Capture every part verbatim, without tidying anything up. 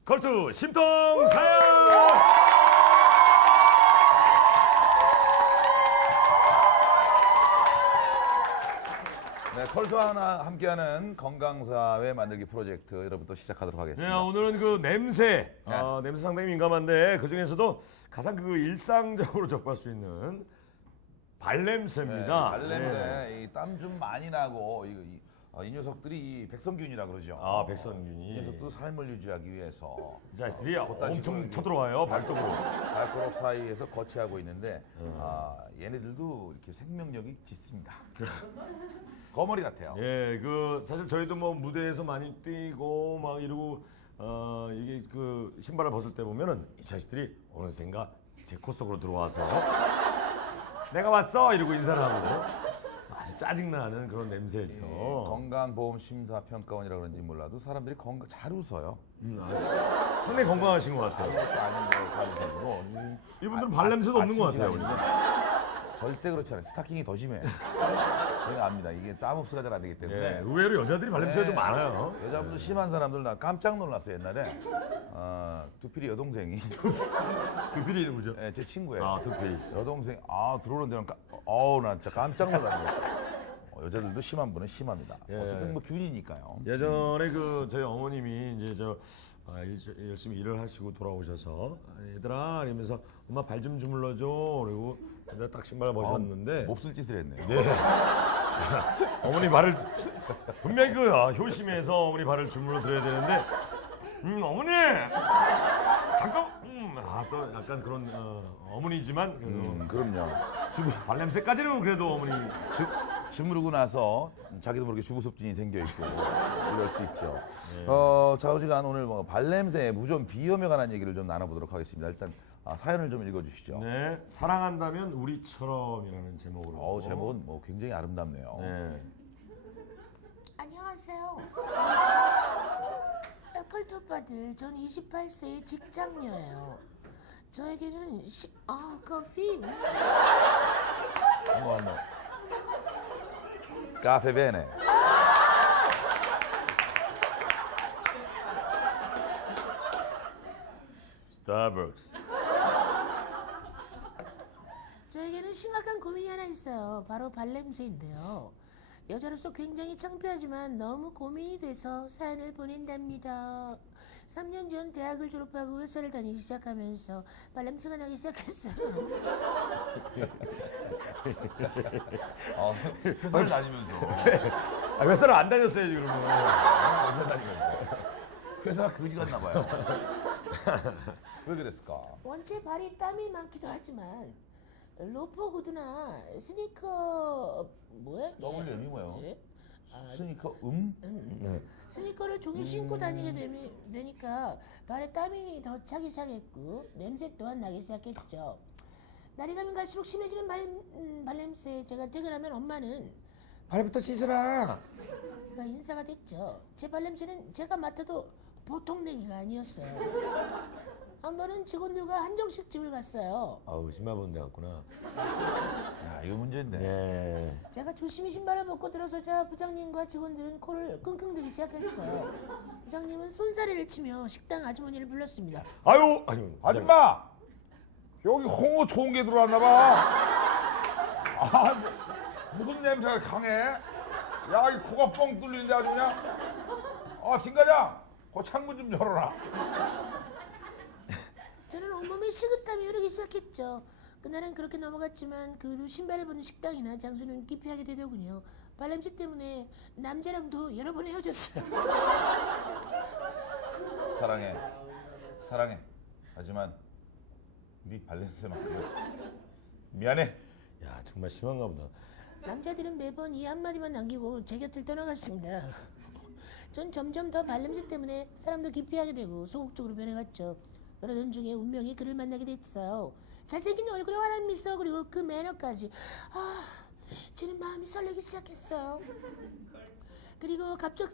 컬투 심통 사연. 네, 컬투와 하나 함께하는 건강사회 만들기 프로젝트 여러분 또 시작하도록 네, 하겠습니다. 오늘은 그 냄새, 네. 어, 냄새 상당히 민감한데 그 중에서도 가장 그 일상적으로 접할 수 있는 발냄새입니다. 발냄새, 네. 이 땀 좀 많이 나고 이, 이, 어, 이 녀석들이 이 백성균이라 그러죠. 아, 백선균이. 이 녀석도 삶을 유지하기 위해서 이 자식들이 그딴 엄청 식으로 쳐들어와요, 발 쪽으로. 발가락 사이에서 거치하고 있는데 아, 얘네들도 이렇게 생명력이 짙습니다. 거머리 같아요. 예, 그 사실 저희도 뭐 무대에서 많이 뛰고 막 이러고 어 이게 그 신발을 벗을 때 보면은 이 자식들이 어느샌가 제 코 속으로 들어와서 내가 왔어 이러고 인사를 하고 아주 짜증나는 그런 냄새죠. 건강보험심사평가원이라 그런지 몰라도 사람들이 건강 잘 웃어요. 음, 아주 상당히 건강하신 것 같아요. 그것도 아닌 거잘 웃어주고 이분들은 발냄새도 없는 것 같아요. 절대 그렇지 않아요. 스타킹이 더 심해. 저희가 압니다. 이게 땀 흡수가 잘 안 되기 때문에. 예, 의외로 여자들이 발냄새가 네. 좀 많아요. 여자분들 심한 사람들 나 깜짝 놀랐어요 옛날에. 어, 두필이 여동생이 두필이 누구죠? 네, 제 친구예요. 아, 두필이. 여동생 아 들어오는 데는 까, 어우 나 진짜 깜짝 놀랐네. 어, 여자들도 심한 분은 심합니다. 예. 어쨌든 뭐 균이니까요. 예전에 그 저희 어머님이 이제 저 아, 일- 열심히 일을 하시고 돌아오셔서 아, 얘들아 이러면서 엄마 발 좀 주물러줘 그리고 내가 딱 신발 벗었는데 몹쓸 짓을 했네요. 어머니 발을 분명히 그 아, 효심에서 어머니 발을 주물러 드려야 되는데 음 어머니 잠깐 음아또 약간 그런 어, 어머니지만 그 음, 그럼요. 주, 발냄새까지는 그래도 어머니 주, 주무르고 나서 자기도 모르게 주구섭진이 생겨 있고 이럴 수 있죠. 어, 좌우지간 오늘 뭐 발냄새, 무좀 비염에 관한 얘기를 좀 나눠보도록 하겠습니다. 일단 아, 사연을 좀 읽어주시죠. 네 사랑한다면 우리처럼이라는 제목으로 어, 제목은 뭐 굉장히 아름답네요. 네. 안녕하세요. 컬트 오빠들, 전 이십팔 세의 직장녀예요. 저에게는 시... 아, 커피. 뭐, 뭐. 카페 베네. 스타벅스. 저에게는 심각한 고민이 하나 있어요. 바로 발냄새인데요. 여자로서 굉장히 창피하지만 너무 고민이 돼서 사연을 보낸답니다. 삼 년 전 대학을 졸업하고 회사를 다니기 시작하면서 발냄새가 나기 시작했어요. 어, 회사를 다니면서. 아, 회사를 안 다녔어야지 그러면. 회사 다니면서. 회사가 거지 같나 봐요. 왜 그랬을까? 원체 발이 땀이 많기도 하지만 로퍼 구두나 스니커 뭐야? 더블유엠이 뭐예요? 예? 아, 스니커 음? 네. 스니커를 종일 신고 다니게 되니, 되니까 발에 땀이 더 차기 시작했고 냄새 또한 나기 시작했죠. 날이 가면 갈수록 심해지는 발, 음, 발냄새. 제가 퇴근하면 엄마는 발부터 씻어라 가 인사가 됐죠. 제 발냄새는 제가 맡아도 보통 내기가 아니었어요. 한 번은 직원들과 한정식 집을 갔어요. 아우 신발 본데 갔구나. 야, 이거 문제인데. 네. 제가 조심히 신발을 벗고 들어서자 부장님과 직원들은 코를 끙끙대기 시작했어요. 부장님은 손사래를 치며 식당 아주머니를 불렀습니다. 아유 아유. 아줌마 여기 홍어 좋은 게 들어왔나 봐. 아 뭐, 무슨 냄새가 강해? 야 이 코가 뻥 뚫리는데 아주 그냥. 아김 과장 그 창문 좀 열어라. 저는 온몸에 식은땀이 흐르기 시작했죠. 그날은 그렇게 넘어갔지만 그 후 신발을 벗는 식당이나 장소는 기피하게 되더군요. 발냄새 때문에 남자랑도 여러 번 헤어졌어요. 사랑해. 사랑해. 하지만 네 발냄새만큼 미안해. 야 정말 심한가 보다. 남자들은 매번 이 한마디만 남기고 제 곁을 떠나갔습니다. 전 점점 더 발냄새 때문에 사람도 기피하게 되고 소극적으로 변해갔죠. 그러던 중에 운명이 그를 만나게 됐어요. 잘생긴 얼굴에 환한 미소 그리고 그 매너까지. 아, 저는 마음이 설레기 시작했어요. 그리고 갑작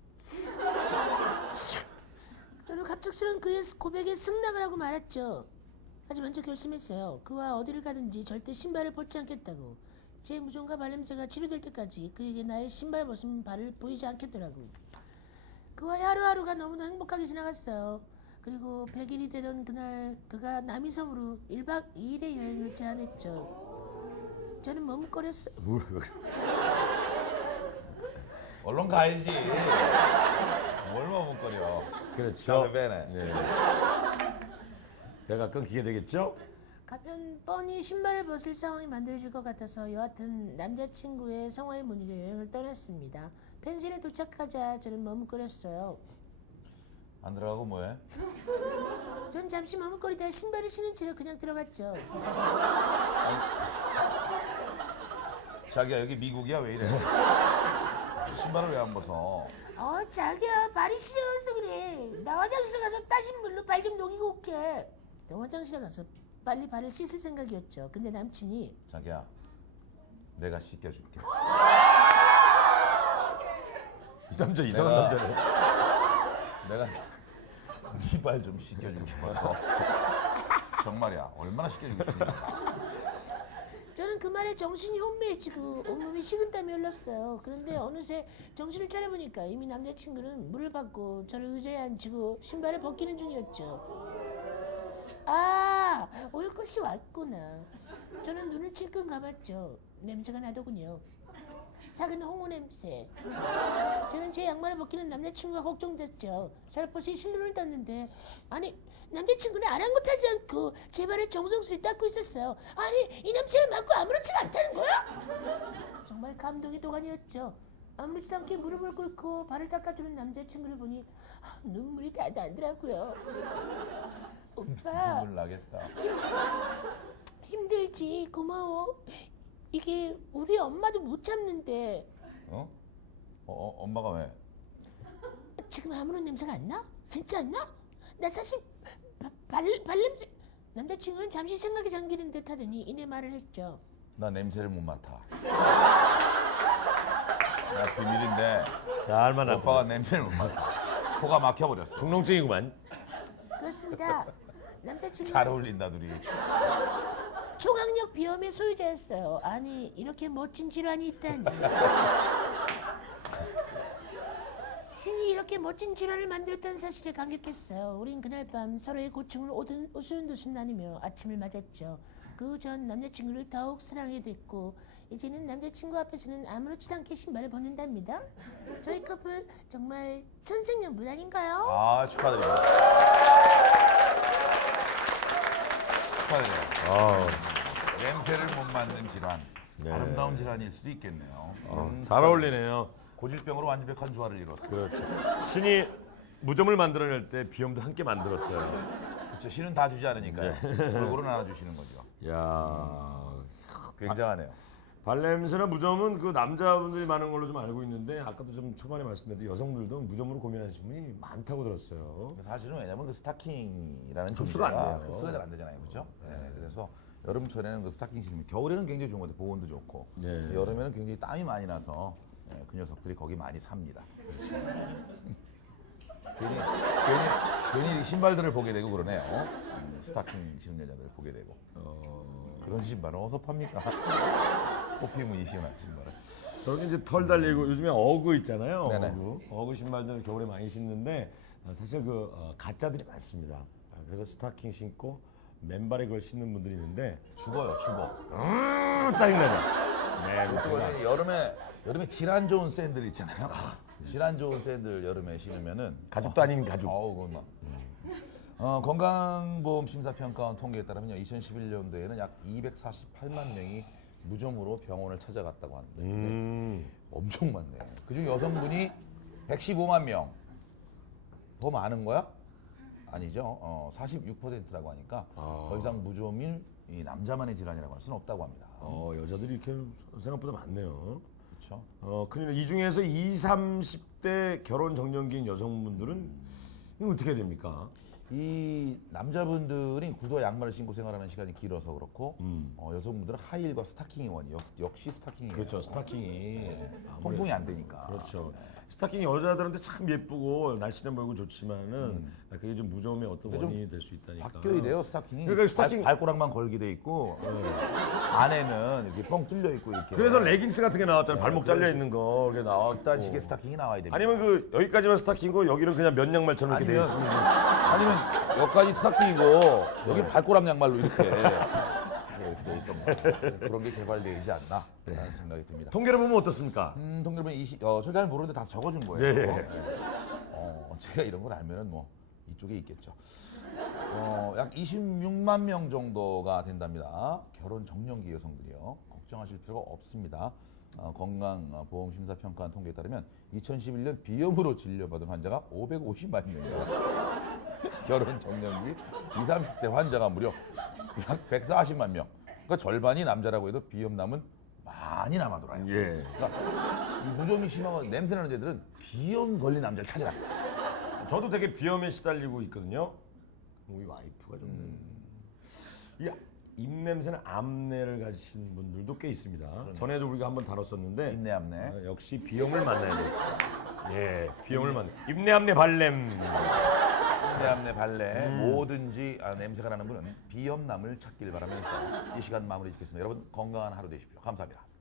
저는 갑작스러운 그의 고백에 승낙을 하고 말았죠. 하지만 저 결심했어요. 그와 어디를 가든지 절대 신발을 벗지 않겠다고. 제 무좀과 발냄새가 치료될 때까지 그에게 나의 신발 벗은 발을 보이지 않겠더라고. 그와의 하루하루가 너무나 행복하게 지나갔어요. 그리고 백 일이 되던 그날 그가 남이섬으로 일 박 이 일의 여행을 제안했죠. 저는 머뭇거렸어요. 뭘, 왜 그래. 얼른 가야지. 뭘 머뭇거려. 그렇죠. 베네. 네. 배가 끊기게 되겠죠? 가면 뻔히 신발을 벗을 상황이 만들어질 것 같아서 여하튼 남자친구의 성화의 문의가 여행을 떠났습니다. 펜션에 도착하자 저는 머뭇거렸어요. 안 들어가고 뭐해? 전 잠시 머뭇거리다 신발을 신은 채로 그냥 들어갔죠. 자기야 여기 미국이야 왜 이래? 신발을 왜 안 벗어? 어 자기야 발이 시려워서 그래. 나 화장실 가서 따신 물로 발 좀 녹이고 올게. 화장실에 가서 빨리 발을 씻을 생각이었죠. 근데 남친이 자기야 내가 씻겨줄게. 이 남자 이상한 내가- 남자네. 내가 네 발 좀 씻겨주고 싶었어. 정말이야. 얼마나 씻겨주고 싶니? 저는 그 말에 정신이 혼미해지고 온몸이 식은땀이 흘렀어요. 그런데 어느새 정신을 차려보니까 이미 남자친구는 물을 받고 저를 의자에 앉히고 신발을 벗기는 중이었죠. 아, 올 것이 왔구나. 저는 눈을 찔끔 감았죠. 냄새가 나더군요. 작은 홍어 냄새. 저는 제 양말을 벗기는 남자친구가 걱정됐죠. 살포시 실눈을 떴는데 아니 남자친구는 아랑곳하지 않고 제 발을 정성스레 닦고 있었어요. 아니 이 남친을 맞고 아무렇지가 않다는 거야? 정말 감동의 도가니였죠. 아무렇지도 않게 무릎을 꿇고 발을 닦아주는 남자친구를 보니 아, 눈물이 다 나더라고요. 오빠 눈물 나겠다. 힘들지 고마워. 이게 우리 엄마도 못 참는데 어? 어, 어 엄마가 왜? 지금 아무런 냄새가 안 나? 진짜 안 나? 나 사실 바, 발, 발냄새. 남자친구는 잠시 생각에 잠기는 듯 하더니 이내 말을 했죠. 나 냄새를 못 맡아. 나 비밀인데 잘만 오빠가 아파. 냄새를 못 맡아. 코가 막혀버렸어. 중농증이구만. 그렇습니다. 잘 남자친구는 어울린다 둘이. 초강력 비염의 소유자였어요. 아니 이렇게 멋진 질환이 있다니. 신이 이렇게 멋진 질환을 만들었다는 사실에 감격했어요. 우린 그날 밤 서로의 고충을 오든 오순도순 나누며 아침을 맞았죠. 그 전 남자친구를 더욱 사랑하게 됐고 이제는 남자친구 앞에서는 아무렇지도 않게 신발을 벗는답니다. 저희 커플 정말 천생연분 아닌가요? 아 축하드립니다. 축하드려요. 아, 냄새를 못 맡는 질환. 네. 아름다운 질환일 수도 있겠네요. 음, 잘 어울리네요. 고질병으로 완벽한 조화를 이뤘어. 그렇죠. 신이 무좀을 만들어낼 때 비염도 함께 만들었어요. 그렇죠. 신은 다 주지 않으니까요. 골고루 나눠주시는 거죠. 야, 굉장하네요. 발냄새나 무좀은 그 남자분들이 많은 걸로 좀 알고 있는데 아까도 좀 초반에 말씀드렸는데 여성들도 무좀으로 고민하시는 분이 많다고 들었어요. 사실은 왜냐면 그 스타킹이라는 흡수가 안 존재가 돼요. 흡수가 잘 안 되잖아요, 그렇죠? 네, 그래서 여름철에는 그 스타킹 신으면 겨울에는 굉장히 좋은 것 같아요. 보온도 좋고 네. 여름에는 굉장히 땀이 많이 나서 네, 그 녀석들이 거기 많이 삽니다. 괜히 괜히 괜히 신발들을 보게 되고 그러네요. 음, 스타킹 신는 여자들을 보게 되고 그런 신발은 어디서 팝니까? 호피 무늬 신은 신발을. 저렇게 이제 털 달리고 요즘에 어그 있잖아요. 네네. 어그. 어그 신발들 겨울에 많이 신는데 어, 사실 그 어, 가짜들이 많습니다. 아, 그래서 스타킹 신고 맨발에 그걸 신는 분들이 있는데 죽어요, 죽어. 음, 짜증나죠. 네, 그렇습니다. 그리고 여름에 여름에 질환 좋은 샌들 있잖아요. 질환 좋은 샌들 여름에 신으면은 가죽도 아닌 가죽. 어우, 그건 막. 어, 건강보험 심사평가원 통계에 따르면요, 이천십일 년도에는 약 이백사십팔만 명이 무좀으로 병원을 찾아갔다고 합니다. 근데 음, 엄청 많네. 그중 여성분이 백십오만 명. 더 많은 거야? 아니죠. 어, 사십육 퍼센트라고 하니까 아. 더 이상 무좀이 이 남자만의 질환이라고 할 수는 없다고 합니다. 어, 여자들이 이렇게 생각보다 많네요. 그렇죠. 어, 큰일. 이 중에서 이십, 삼십 대 결혼 정년기인 여성분들은 이거 어떻게 해야 됩니까? 이 남자분들이 구두 양말을 신고 생활하는 시간이 길어서 그렇고 어, 여성분들은 하이힐과 스타킹이 원이 역, 역시 스타킹이 그렇죠. 스타킹이 아무래도- 통풍이 안 되니까. 그렇죠. 스타킹 여자들한테 참 예쁘고 날씬해 보이고 좋지만은 그게 좀 무좀의 어떤 좀 원인이 될 수 있다니까. 바뀌어야 돼요 스타킹이. 그러니까 스타킹- 발, 발꼬락만 걸게 돼 있고 안에는 이렇게 뻥 뚫려 있고 이렇게. 그래서 레깅스 같은 게 나왔잖아요. 발목 잘려 있는 거 이렇게 나왔. 어떤 식의 스타킹이 나와야 됩니다. 아니면 그 여기까지만 스타킹이고 여기는 그냥 면 양말처럼 이렇게 돼 아니면- 있으면 아니면 여기까지 스타킹이고 여기 발꼬락 양말로 이렇게 이렇게 돼 있던 거. 그런 게 개발되지 않나 라는 생각이 듭니다. 통계를 보면 어떻습니까? 음, 동결은 이십, 어, 저 잘 모르는데 다 적어준 거예요. 예. 네. 어, 제가 이런 걸 알면은 뭐 이쪽에 있겠죠. 어, 약 이십육만 명 정도가 된답니다. 결혼 정년기 여성들이요. 걱정하실 필요가 없습니다. 어, 건강보험심사평가원 통계에 따르면 이천십일 년 비염으로 진료받은 환자가 오백오십만 명이에요. 결혼 정년기 이십, 삼십 대 환자가 무려 약 백사십만 명. 그러니까 절반이 남자라고 해도 비염남은 많이 남아돌아요. 예. 그러니까 이 무좀이 심하고 냄새나는 애들은 비염 걸린 남자를 찾아다녔어요. 저도 되게 비염에 시달리고 있거든요. 우리 와이프가 좀. 이 입냄새는 암내를 가지신 분들도 꽤 있습니다. 전에도 우리가 한번 다뤘었는데 입내 암내. 어, 역시 비염을 만나야 돼요. 예, 비염을 만나. 입내 암내 발냄. 입내 암내 발레 뭐든지 아, 냄새가 나는 분은 비염남을 찾길 바라면서 이 시간 마무리 짓겠습니다. 여러분 건강한 하루 되십시오. 감사합니다.